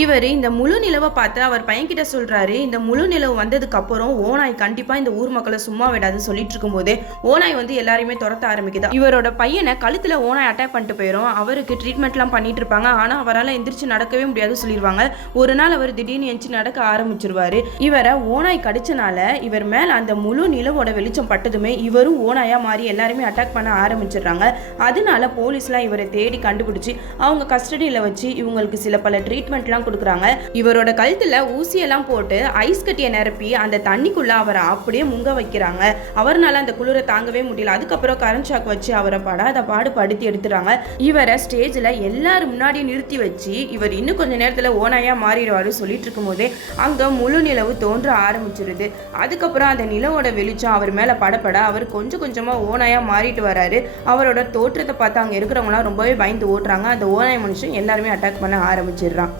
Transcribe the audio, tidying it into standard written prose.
இவர் இந்த முழு நிலவை பார்த்து அவர் பையன்கிட்ட சொல்றாரு, இந்த முழு நிலவு வந்ததுக்கு அப்புறம் ஓநாய் கண்டிப்பா இந்த ஊர் மக்களை சும்மா விடாதுன்னு சொல்லிட்டு இருக்கும்போதே ஓநாய் வந்து எல்லாரையுமே துரத்த ஆரம்பிக்குது. இவரோட பையனை கழுத்துல ஓநாய் அட்டாக் பண்ணிட்டு போயிடும். அவருக்கு ட்ரீட்மெண்ட்லாம் பண்ணிட்டு இருப்பாங்க. ஆனா அவரால் எந்திரிச்சு நடக்கவே முடியாது சொல்லிடுவாங்க. ஒரு நாள் அவர் திடீர்னு எந்திரிச்சு நடக்க ஆரம்பிச்சிருவாரு. இவரை ஓநாய் கடிச்சனால இவர் மேல அந்த முழு நிலவோட வெளிச்சம் பட்டதுமே இவரும் ஓநாயா மாறி எல்லாருமே அட்டாக் பண்ண ஆரம்பிச்சிடுறாங்க. அதனால போலீஸ்லாம் இவரை தேடி கண்டுபிடிச்சு அவங்க கஸ்டடியில வச்சு இவங்களுக்கு சில பல ட்ரீட்மெண்ட்லாம் கொடுக்குறாங்க. இவரோட கழுத்துல ஊசியெல்லாம் போட்டு ஐஸ் கட்டியை நிரப்பி அந்த தண்ணிக்குள்ள அவரை அப்படியே முங்க வைக்கிறாங்க. அவர்னால அந்த குளிரை தாங்கவே முடியல. அதுக்கப்புறம் கரண்ட் ஷாக் வச்சு அவரை படாத பாடு படுத்தி எடுத்துறாங்க. இவரை ஸ்டேஜ்ல எல்லாரும் முன்னாடி நிறுத்தி வச்சு இவர் இன்னும் கொஞ்ச நேரத்துல ஓநாயா மாறிடுவாரு சொல்லிட்டு இருக்கும் போதே அங்க முழு நிலவு தோன்ற ஆரம்பிச்சிருது. அதுக்கப்புறம் அந்த நிலவோட வெளிச்சம் அவர் மேல படப்பட அவர் கொஞ்சம் கொஞ்சமா ஓநாயா மாறிட்டு வராரு. அவரோட தோற்றத்தை பார்த்து அங்க இருக்கிறவங்களாம் ரொம்பவே பயந்து ஓட்டுறாங்க. அந்த ஓநாய் மனுஷன் எல்லாருமே அட்டாக் பண்ண ஆரம்பிச்சிடுறான்.